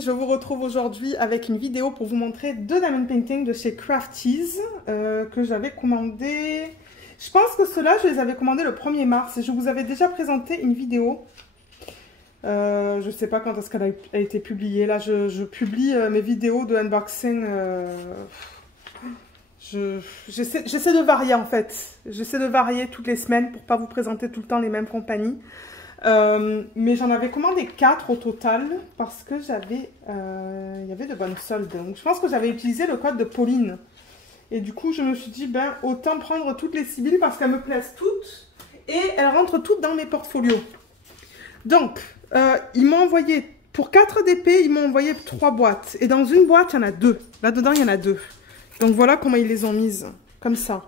je vous retrouve aujourd'hui avec une vidéo pour vous montrer deux diamond paintings de chez Crafties que j'avais commandé. Je pense que ceux-là, je les avais commandés le 1er mars et je vous avais déjà présenté une vidéo. Je ne sais pas quand est-ce qu'elle a été publiée. Là, je publie mes vidéos de unboxing. J'essaie de varier en fait. J'essaie de varier toutes les semaines pour ne pas vous présenter tout le temps les mêmes compagnies. Mais j'en avais commandé 4 au total parce que il y avait de bonnes soldes. Donc je pense que j'avais utilisé le code de Pauline. Et du coup, je me suis dit, ben, autant prendre toutes les Sybille parce qu'elles me plaisent toutes. Et elles rentrent toutes dans mes portfolios. Donc, ils m'ont envoyé, pour 4 DP, ils m'ont envoyé 3 boîtes. Et dans une boîte, il y en a 2. Là-dedans, il y en a 2. Donc voilà comment ils les ont mises. Comme ça.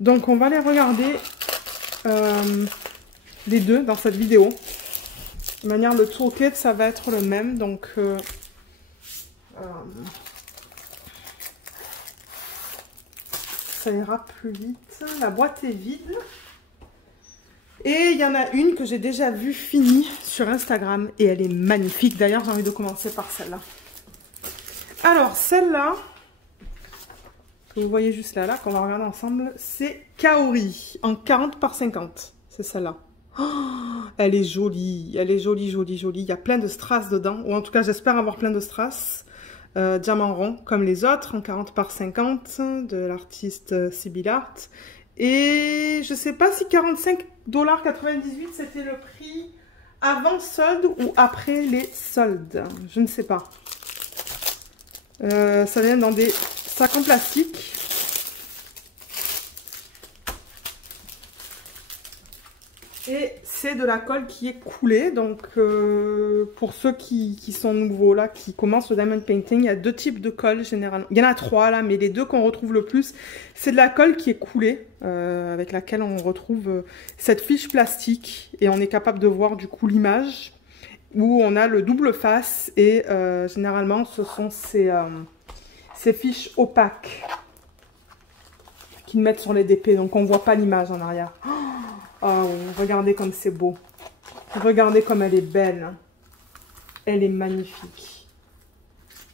Donc on va les regarder. Les deux dans cette vidéo. De manière, le toolkit, ça va être le même. Donc, ça ira plus vite. La boîte est vide. Et il y en a une que j'ai déjà vue finie sur Instagram. Et elle est magnifique. D'ailleurs, j'ai envie de commencer par celle-là. Alors, celle-là, que vous voyez juste là, qu'on va regarder ensemble, c'est Kaori en 40 par 50. C'est celle-là. Oh, elle est jolie, jolie. Il y a plein de strass dedans, ou en tout cas j'espère avoir plein de strass. Diamant rond comme les autres, en 40 par 50 de l'artiste Sybille Art. Et je sais pas si 45,98$ c'était le prix avant solde ou après les soldes. Je ne sais pas. Ça vient dans des sacs en plastique. Et c'est de la colle qui est coulée. Donc, pour ceux qui sont nouveaux, là, qui commencent le diamond painting, il y a 2 types de colle généralement. Il y en a 3 là, mais les 2 qu'on retrouve le plus, c'est de la colle qui est coulée, avec laquelle on retrouve cette fiche plastique. Et on est capable de voir du coup l'image, où on a le double face. Et généralement, ce sont ces fiches opaques qu'ils mettent sur les DP. Donc, on ne voit pas l'image en arrière. Oh, regardez comme c'est beau. Regardez comme elle est belle. Elle est magnifique.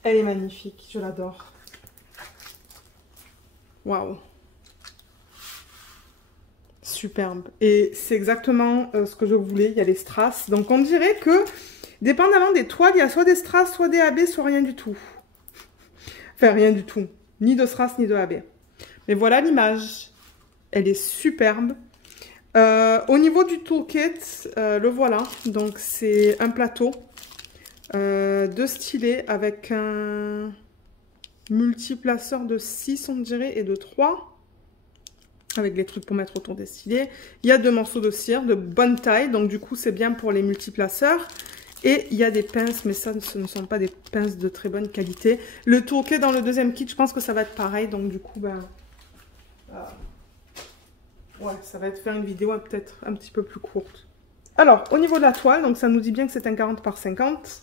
Elle est magnifique. Je l'adore. Waouh. Superbe. Et c'est exactement ce que je voulais. Il y a les strass. Donc, on dirait que, dépendamment des toiles, il y a soit des strass, soit des AB, soit rien du tout. Enfin, rien du tout. Ni de strass, ni de AB. Mais voilà l'image. Elle est superbe. Au niveau du toolkit, le voilà. Donc c'est un plateau, 2 stylets avec un multiplaceur de 6 on dirait et de 3. Avec les trucs pour mettre autour des stylets. Il y a 2 morceaux de cire de bonne taille. Donc du coup c'est bien pour les multiplaceurs. Et il y a des pinces, mais ça ce ne sont pas des pinces de très bonne qualité. Le toolkit dans le deuxième kit, je pense que ça va être pareil. Donc du coup, ben... ouais, ça va être faire une vidéo peut-être un petit peu plus courte. Alors, au niveau de la toile, donc ça nous dit bien que c'est un 40 par 50.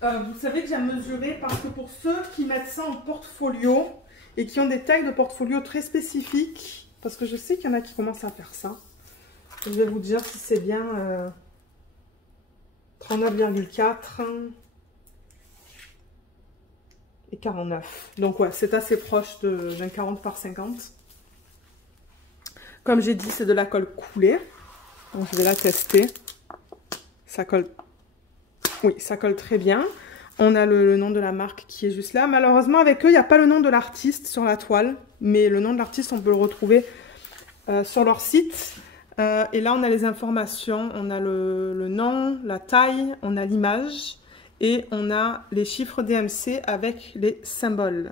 Vous savez que j'ai mesuré parce que pour ceux qui mettent ça en portfolio et qui ont des tailles de portfolio très spécifiques, parce que je sais qu'il y en a qui commencent à faire ça, je vais vous dire si c'est bien 39,4 et 49. Donc ouais, c'est assez proche d'un 40 par 50. Comme j'ai dit, c'est de la colle coulée. Donc, je vais la tester. Ça colle. Oui, ça colle très bien. On a le nom de la marque qui est juste là. Malheureusement, avec eux, il n'y a pas le nom de l'artiste sur la toile. Mais le nom de l'artiste, on peut le retrouver sur leur site. Et là, on a les informations. On a le nom, la taille, on a l'image. Et on a les chiffres DMC avec les symboles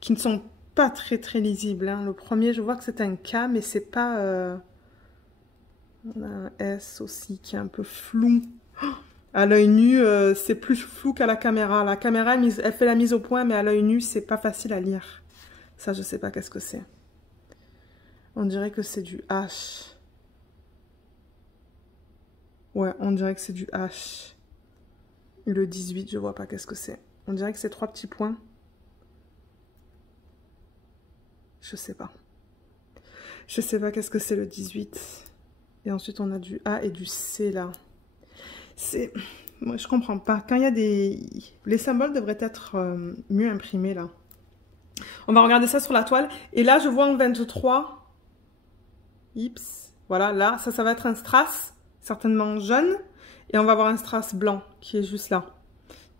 qui ne sont pas très lisible, hein. Le premier, je vois que c'est un K, mais c'est pas... On a un S aussi qui est un peu flou. Oh, à l'œil nu, c'est plus flou qu'à la caméra. La caméra, elle fait la mise au point, mais à l'œil nu, c'est pas facile à lire. Ça, je sais pas qu'est-ce que c'est. On dirait que c'est du H. Ouais, on dirait que c'est du H. Le 18, je vois pas qu'est-ce que c'est. On dirait que c'est 3 petits points. Je sais pas. Je sais pas qu'est-ce que c'est le 18. Et ensuite, on a du A et du C là. C'est... moi, je comprends pas. Quand il y a des... Les symboles devraient être mieux imprimés, là. On va regarder ça sur la toile. Et là, je vois en 23. Ips. Voilà, là, ça va être un strass, certainement jaune. Et on va avoir un strass blanc, qui est juste là.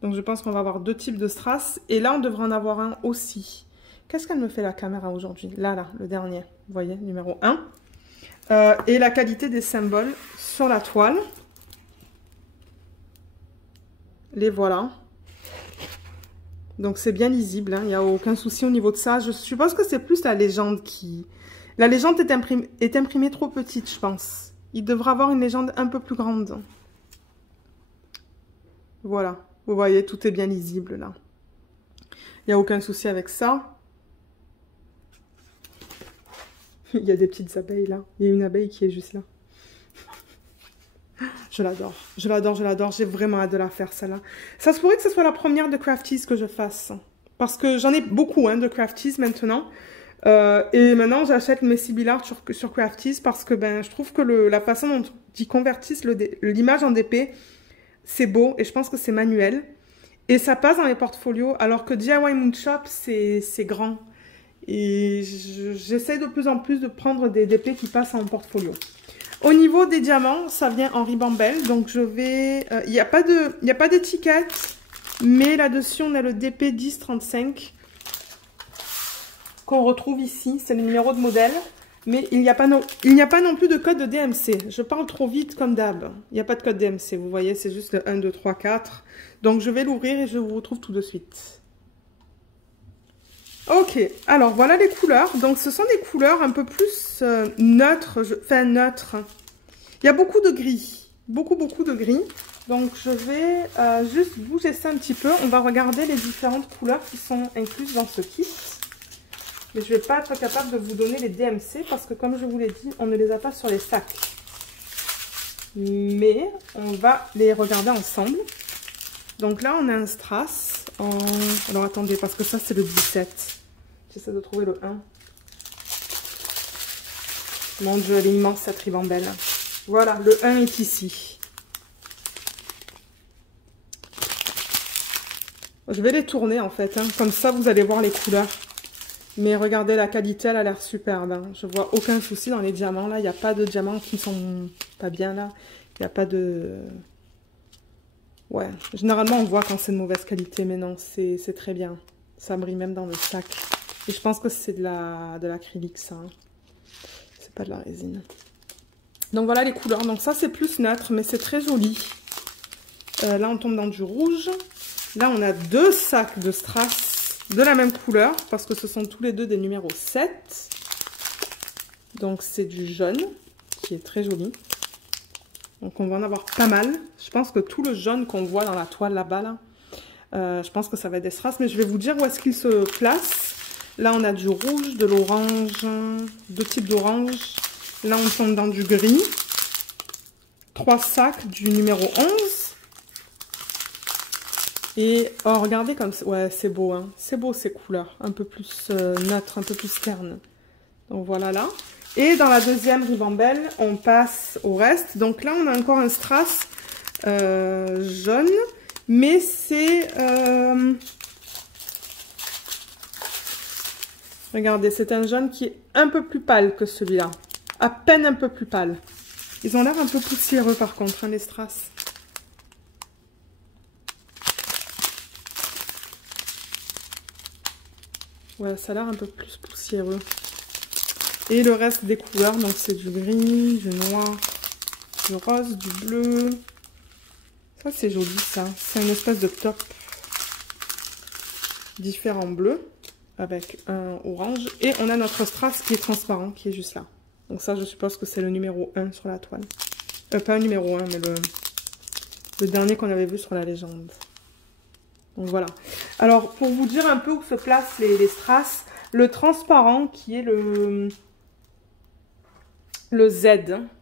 Donc, je pense qu'on va avoir deux types de strass. Et là, on devrait en avoir un aussi. Qu'est-ce qu'elle me fait, la caméra, aujourd'hui? Là, le dernier. Vous voyez, numéro 1. Et la qualité des symboles sur la toile. Les voilà. Donc c'est bien lisible, hein. Il n'y a aucun souci au niveau de ça. Je suppose que c'est plus la légende qui... La légende est imprimée trop petite, je pense. Il devrait avoir une légende un peu plus grande. Voilà. Vous voyez, tout est bien lisible là. Il n'y a aucun souci avec ça. Il y a des petites abeilles là. Il y a une abeille qui est juste là. Je l'adore. Je l'adore, je l'adore. J'ai vraiment hâte de la faire, celle-là. Ça se pourrait que ce soit la première de Crafties que je fasse. Parce que j'en ai beaucoup hein, de Crafties maintenant. Et maintenant, j'achète mes Sibyl Art sur Crafties parce que ben, je trouve que la façon dont ils convertissent l'image en DP, c'est beau et je pense que c'est manuel. Et ça passe dans les portfolios alors que DIY Moon Shop, c'est grand. Et j'essaie de plus en plus de prendre des DP qui passent en portfolio. Au niveau des diamants, ça vient en ribambelle. Donc je vais... Il n'y a pas d'étiquette. Mais là-dessus, on a le DP 1035 qu'on retrouve ici. C'est le numéro de modèle. Mais il n'y a pas non plus de code de DMC. Je parle trop vite comme d'hab. Il n'y a pas de code DMC. Vous voyez, c'est juste le 1, 2, 3, 4. Donc je vais l'ouvrir et je vous retrouve tout de suite. Ok, alors voilà les couleurs. Donc ce sont des couleurs un peu plus neutres. Enfin neutres. Il y a beaucoup de gris. Beaucoup de gris. Donc je vais juste bouger ça un petit peu. On va regarder les différentes couleurs qui sont incluses dans ce kit. Mais je ne vais pas être capable de vous donner les DMC parce que comme je vous l'ai dit, on ne les a pas sur les sacs. Mais on va les regarder ensemble. Donc là, on a un strass. Alors attendez, parce que ça c'est le 17. J'essaie de trouver le 1. Mon Dieu, elle est immense cette ribambelle. Voilà, le 1 est ici. Je vais les tourner en fait, hein. Comme ça vous allez voir les couleurs. Mais regardez, la qualité, elle a l'air superbe. Hein. Je vois aucun souci dans les diamants. Là, il n'y a pas de diamants qui sont pas bien là. Il n'y a pas de... Ouais, généralement on voit quand c'est de mauvaise qualité, mais non, c'est très bien. Ça brille même dans le sac. Et je pense que c'est de l'acrylique, ça. Hein. C'est pas de la résine. Donc voilà les couleurs. Donc ça, c'est plus neutre, mais c'est très joli. Là, on tombe dans du rouge. Là, on a deux sacs de strass de la même couleur, parce que ce sont tous les deux des numéros 7. Donc c'est du jaune, qui est très joli. Donc on va en avoir pas mal. Je pense que tout le jaune qu'on voit dans la toile là-bas, là, je pense que ça va être des strass, mais je vais vous dire où est-ce qu'il se place. Là, on a du rouge, de l'orange, deux types d'orange. Là, on tombe dans du gris. 3 sacs du numéro 11. Et oh, regardez comme ça. Ouais, c'est beau, hein. C'est beau ces couleurs. Un peu plus neutres, un peu plus terne. Donc voilà là. Et dans la deuxième ribambelle, on passe au reste. Donc là, on a encore un strass jaune. Mais c'est... Regardez, c'est un jaune qui est un peu plus pâle que celui-là. À peine un peu plus pâle. Ils ont l'air un peu poussiéreux par contre, hein, les strass. Ouais, ça a l'air un peu plus poussiéreux. Et le reste des couleurs, donc c'est du gris, du noir, du rose, du bleu. Ça, c'est joli, ça. C'est une espèce de top. Différents bleus, avec un orange. Et on a notre strass qui est transparent, qui est juste là. Donc ça, je suppose que c'est le numéro 1 sur la toile. Pas un numéro 1, mais le dernier qu'on avait vu sur la légende. Donc voilà. Alors, pour vous dire un peu où se placent les strass, le transparent qui est le Z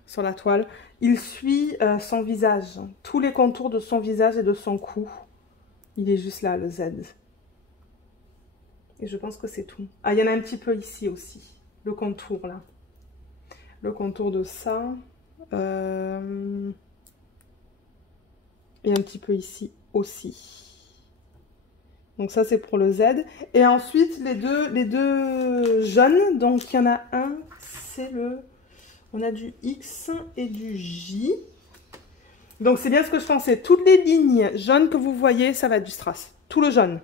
sur la toile, il suit son visage. Tous les contours de son visage et de son cou. Il est juste là, le Z. Et je pense que c'est tout. Ah, il y en a un petit peu ici aussi. Le contour, là. Le contour de ça. Et et un petit peu ici aussi. Donc ça c'est pour le Z. Et ensuite les deux jaunes, donc il y en a un, c'est le... On a du X et du J. Donc c'est bien ce que je pensais. Toutes les lignes jaunes que vous voyez, ça va être du strass. Tout le jaune.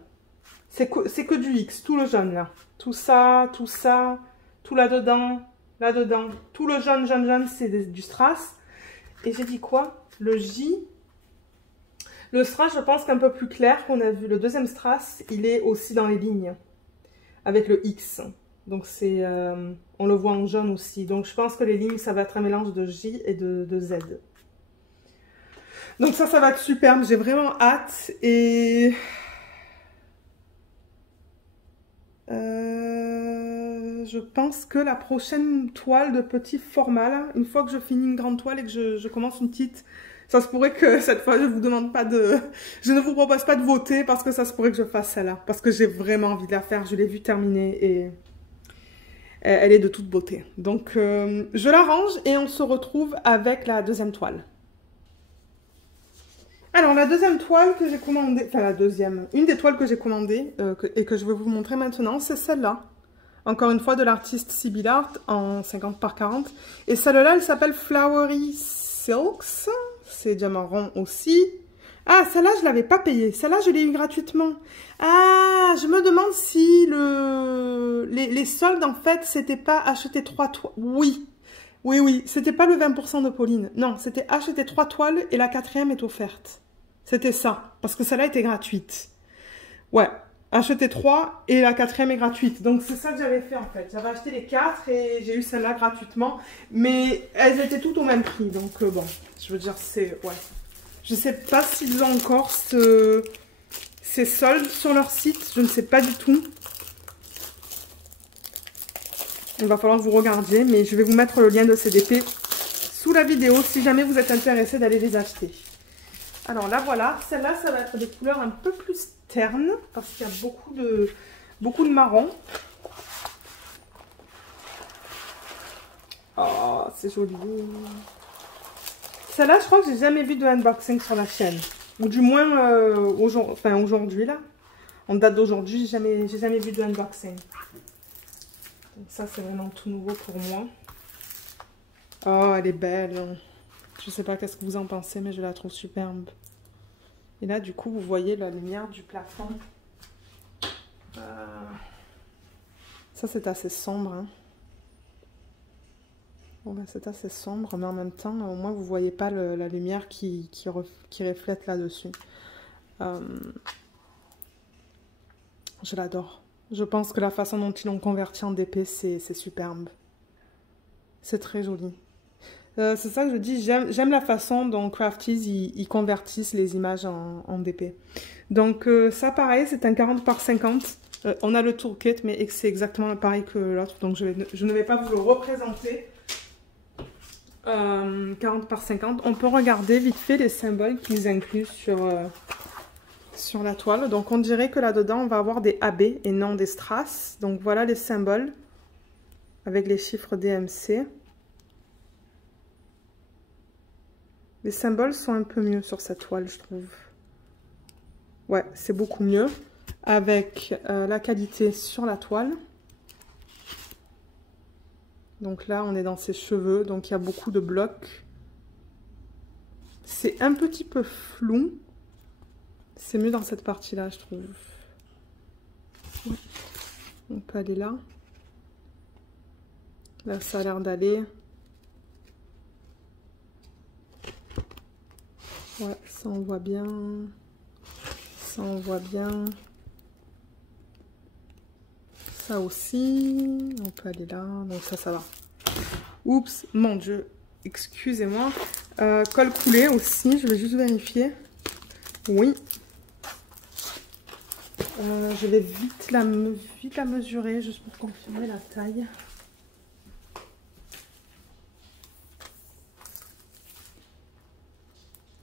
C'est que du X, tout le jaune là. Tout ça, tout là-dedans, là-dedans. Tout le jaune, jaune, c'est du strass. Et j'ai dit quoi? Le J. Le strass, je pense qu'un peu plus clair qu'on a vu. Le deuxième strass, il est aussi dans les lignes. Avec le X. Donc c'est... on le voit en jaune aussi. Donc je pense que les lignes, ça va être un mélange de J et de Z. Donc ça va être superbe. J'ai vraiment hâte. Et... je pense que la prochaine toile de petit format, là, une fois que je finis une grande toile et que je commence une petite, ça se pourrait que cette fois je vous demande pas de... Je ne vous propose pas de voter parce que ça se pourrait que je fasse celle-là. Parce que j'ai vraiment envie de la faire. Je l'ai vue terminée et elle est de toute beauté. Donc je la range et on se retrouve avec la deuxième toile. Alors, la deuxième toile que j'ai commandée, enfin la deuxième, une des toiles que j'ai commandées et que je vais vous montrer maintenant, c'est celle-là. Encore une fois, de l'artiste Sibyl Art en 50 par 40. Et celle-là, elle s'appelle Flowery Silks. C'est diamant rond aussi. Ah, celle-là, je ne l'avais pas payée. Celle-là, je l'ai eu gratuitement. Ah, je me demande si les soldes, en fait, c'était pas acheter 3 toiles. Oui. Oui, c'était pas le 20% de Pauline. Non, c'était acheter 3 toiles et la 4e est offerte. C'était ça, parce que celle-là était gratuite. Ouais, acheter 3 et la 4e est gratuite. Donc c'est ça que j'avais fait en fait. J'avais acheté les 4 et j'ai eu celle-là gratuitement. Mais elles étaient toutes au même prix. Donc bon, je veux dire, c'est... Ouais. Je sais pas s'ils ont encore ces soldes sur leur site. Je ne sais pas du tout. Il va falloir que vous regardiez. Mais je vais vous mettre le lien de CDP sous la vidéo si jamais vous êtes intéressé d'aller les acheter. Alors là, voilà. Celle-là, ça va être des couleurs un peu plus ternes parce qu'il y a beaucoup de marron. Oh, c'est joli. Celle-là, je crois que j'ai jamais vu de unboxing sur la chaîne. Ou du moins, aujourd'hui, là. En date d'aujourd'hui, j'ai jamais vu de unboxing. Donc ça, c'est vraiment tout nouveau pour moi. Oh, elle est belle. Je sais pas qu'est-ce que vous en pensez, mais je la trouve superbe. Et là, du coup, vous voyez la lumière du plafond. Ça, c'est assez sombre. Hein. Bon, ben, c'est assez sombre, mais en même temps, au moins, vous ne voyez pas la lumière qui reflète là-dessus. Je l'adore. Je pense que la façon dont ils l'ont converti en DP, c'est superbe. C'est très joli. C'est ça que je dis, j'aime la façon dont Crafties, ils convertissent les images en DP. Donc ça, pareil, c'est un 40 par 50. On a le toolkit, mais c'est exactement pareil que l'autre, donc je ne vais pas vous le représenter. 40 par 50. On peut regarder vite fait les symboles qu'ils incluent sur la toile. Donc on dirait que là-dedans, on va avoir des AB et non des strass. Donc voilà les symboles avec les chiffres DMC. Les symboles sont un peu mieux sur cette toile, je trouve. Ouais, c'est beaucoup mieux. Avec la qualité sur la toile. Donc là, on est dans ses cheveux. Donc il y a beaucoup de blocs. C'est un petit peu flou. C'est mieux dans cette partie-là, je trouve. Ouais. On peut aller là. Là, ça a l'air d'aller. Ouais, ça on voit bien. Ça on voit bien. Ça aussi. On peut aller là. Donc ça va. Oups, mon Dieu. Excusez-moi. Col coulé aussi. Je vais juste vérifier. Oui. Je vais vite la mesurer juste pour confirmer la taille.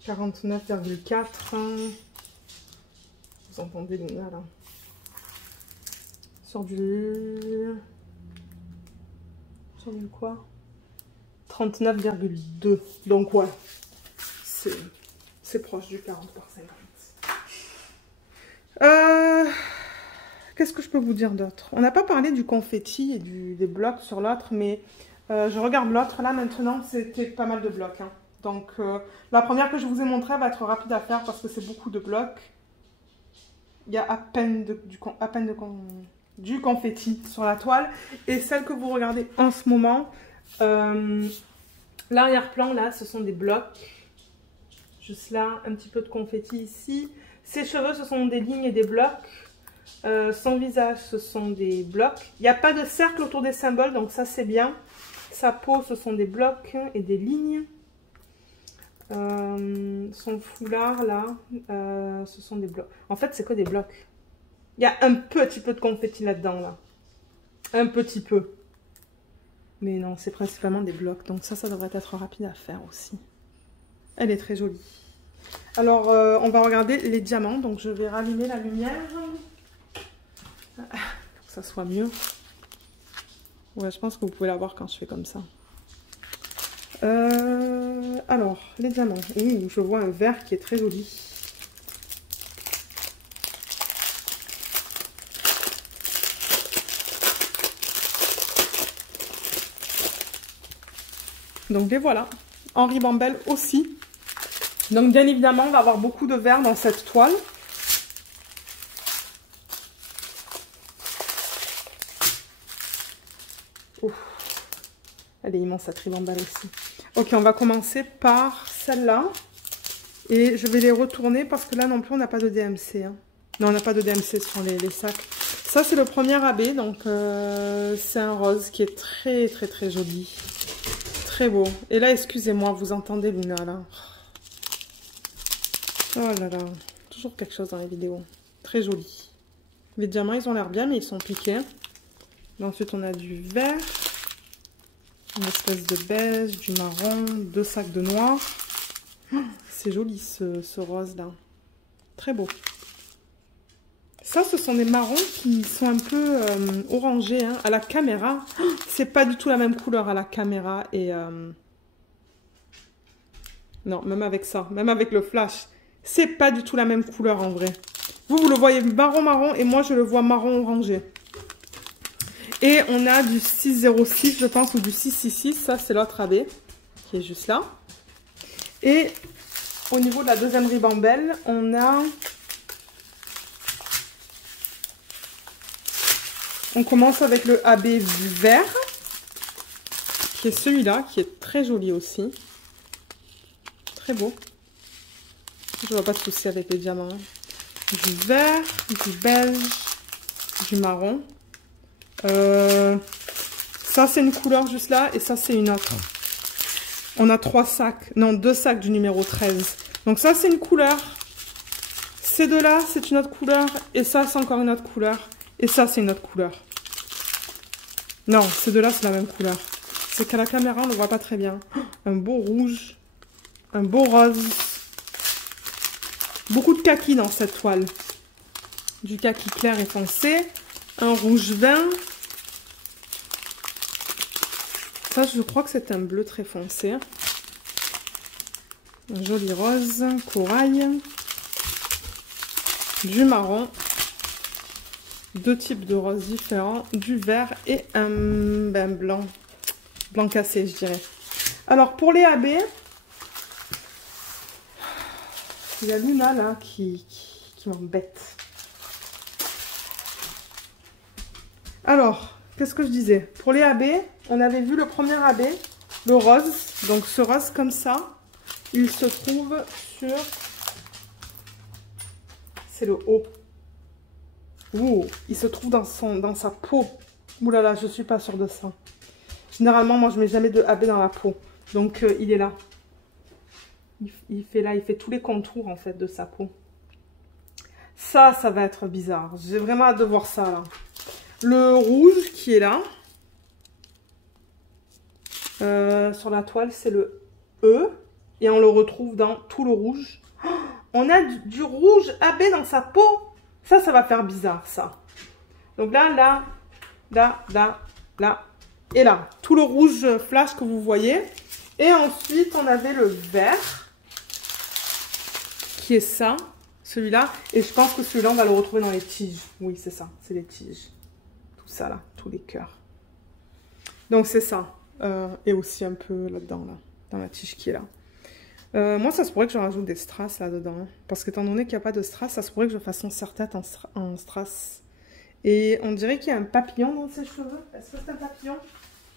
« 49,4 » Vous entendez Luna là. Sur du quoi? 39,2. Donc ouais. C'est proche du 40 par 50. Qu'est-ce que je peux vous dire d'autre? On n'a pas parlé du confetti et des blocs sur l'autre, mais je regarde l'autre. Là, maintenant, c'était pas mal de blocs. Hein. Donc, la première que je vous ai montrée va être rapide à faire parce que c'est beaucoup de blocs. Il y a à peine du confetti sur la toile. Et celle que vous regardez en ce moment, l'arrière-plan, là, ce sont des blocs. Juste là, un petit peu de confetti ici. Ses cheveux, ce sont des lignes et des blocs. Son visage, ce sont des blocs. Il n'y a pas de cercle autour des symboles, donc ça, c'est bien. Sa peau, ce sont des blocs et des lignes. Son foulard, là, ce sont des blocs. En fait, c'est que des blocs. Il y a un petit peu de confetti là-dedans, là. Un petit peu. Mais non, c'est principalement des blocs. Donc ça devrait être rapide à faire aussi. Elle est très jolie. Alors, on va regarder les diamants. Donc, je vais rallumer la lumière. Pour que ça soit mieux. Ouais, je pense que vous pouvez la voir quand je fais comme ça. Alors, les diamants. Ouh, je vois un vert qui est très joli. Donc les voilà, en ribambelle aussi. Donc bien évidemment, on va avoir beaucoup de vert dans cette toile. Ouf. Elle est immense cette ribambelle aussi. Ok, on va commencer par celle-là. Et je vais les retourner parce que là non plus, on n'a pas de DMC. Hein. Non, on n'a pas de DMC sur les sacs. Ça, c'est le premier AB. Donc, c'est un rose qui est très, très, très joli. Très beau. Et là, excusez-moi, vous entendez Luna, là. Oh là là. Toujours quelque chose dans les vidéos. Très joli. Les diamants, ils ont l'air bien, mais ils sont piqués. Et ensuite, on a du vert. Une espèce de beige, du marron, 2 sacs de noir. C'est joli ce rose-là. Très beau. Ça, ce sont des marrons qui sont un peu orangés. Hein. À la caméra, c'est pas du tout la même couleur à la caméra. Et non, même avec ça, même avec le flash, c'est pas du tout la même couleur en vrai. Vous le voyez marron et moi, je le vois marron orangé. Et on a du 606, je pense, ou du 666. Ça, c'est l'autre AB qui est juste là. Et au niveau de la deuxième ribambelle, on a... On commence avec le AB vert, qui est celui-là, qui est très joli aussi. Très beau. Je ne vois pas de souci avec les diamants. Du vert, du beige, du marron. Ça, c'est une couleur juste là, et ça, c'est une autre. On a 3 sacs, non, 2 sacs du numéro 13. Donc ça, c'est une couleur. Ces deux-là, c'est une autre couleur. Et ça, c'est encore une autre couleur. Et ça, c'est une autre couleur. Non, ces deux-là, c'est la même couleur. C'est qu'à la caméra, on ne le voit pas très bien. Un beau rouge. Un beau rose. Beaucoup de kaki dans cette toile. Du kaki clair et foncé. Un rouge vin. Ça, je crois que c'est un bleu très foncé. Un joli rose. Corail. Du marron. 2 types de roses différents, du vert et un blanc cassé, je dirais. Alors, pour les AB, il y a Luna, là, qui m'embête. Alors, qu'est-ce que je disais? Pour les AB, on avait vu le premier AB, le rose. Donc, ce rose comme ça, il se trouve sur... C'est le haut. Ouh, il se trouve dans sa peau. Ouh là là, je suis pas sûre de ça. Généralement, moi, je mets jamais de AB dans la peau. Donc, il est là. Il fait tous les contours, en fait, de sa peau. Ça va être bizarre. J'ai vraiment hâte de voir ça, là. Le rouge qui est là. Sur la toile, c'est le E. Et on le retrouve dans tout le rouge. Oh, on a du rouge AB dans sa peau. Ça va faire bizarre, ça. Donc là, et là. Tout le rouge flash que vous voyez. Et ensuite, on avait le vert. qui est ça, celui-là. Et je pense que celui-là, on va le retrouver dans les tiges. Oui, c'est ça, c'est les tiges. Tout ça, là, tous les cœurs. Donc, c'est ça. Et aussi un peu là-dedans, là, dans la tige qui est là. Moi, ça se pourrait que je rajoute des strass là-dedans. Parce qu'étant donné qu'il n'y a pas de strass, ça se pourrait que je fasse mon serre-tête en strass. Et on dirait qu'il y a un papillon dans ses cheveux. Est-ce que c'est un papillon?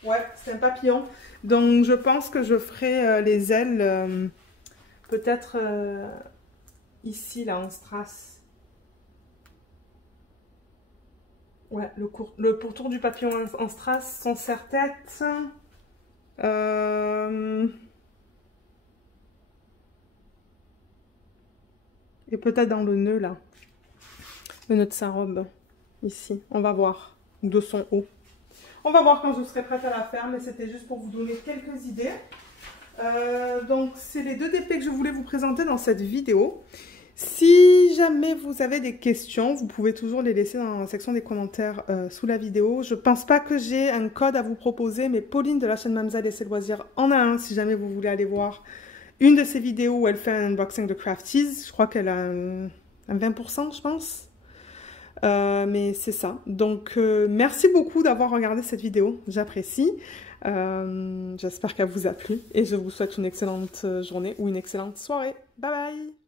Ouais, c'est un papillon. Donc, je pense que je ferai les ailes peut-être ici, là, en strass. Ouais, le pourtour du papillon en strass, son serre-tête. Et peut-être dans le nœud, là. Le nœud de sa robe. Ici. On va voir. De son haut. On va voir quand je serai prête à la faire, mais c'était juste pour vous donner quelques idées. Donc, c'est les 2 DP que je voulais vous présenter dans cette vidéo. Si jamais vous avez des questions, vous pouvez toujours les laisser dans la section des commentaires sous la vidéo. Je pense pas que j'ai un code à vous proposer, mais Pauline de la chaîne Mamzelle et ses loisirs en a un si jamais vous voulez aller voir une de ses vidéos où elle fait un unboxing de Crafties. Je crois qu'elle a un 20%, je pense. Mais c'est ça. Donc, merci beaucoup d'avoir regardé cette vidéo. J'apprécie. J'espère qu'elle vous a plu. Et je vous souhaite une excellente journée ou une excellente soirée. Bye bye!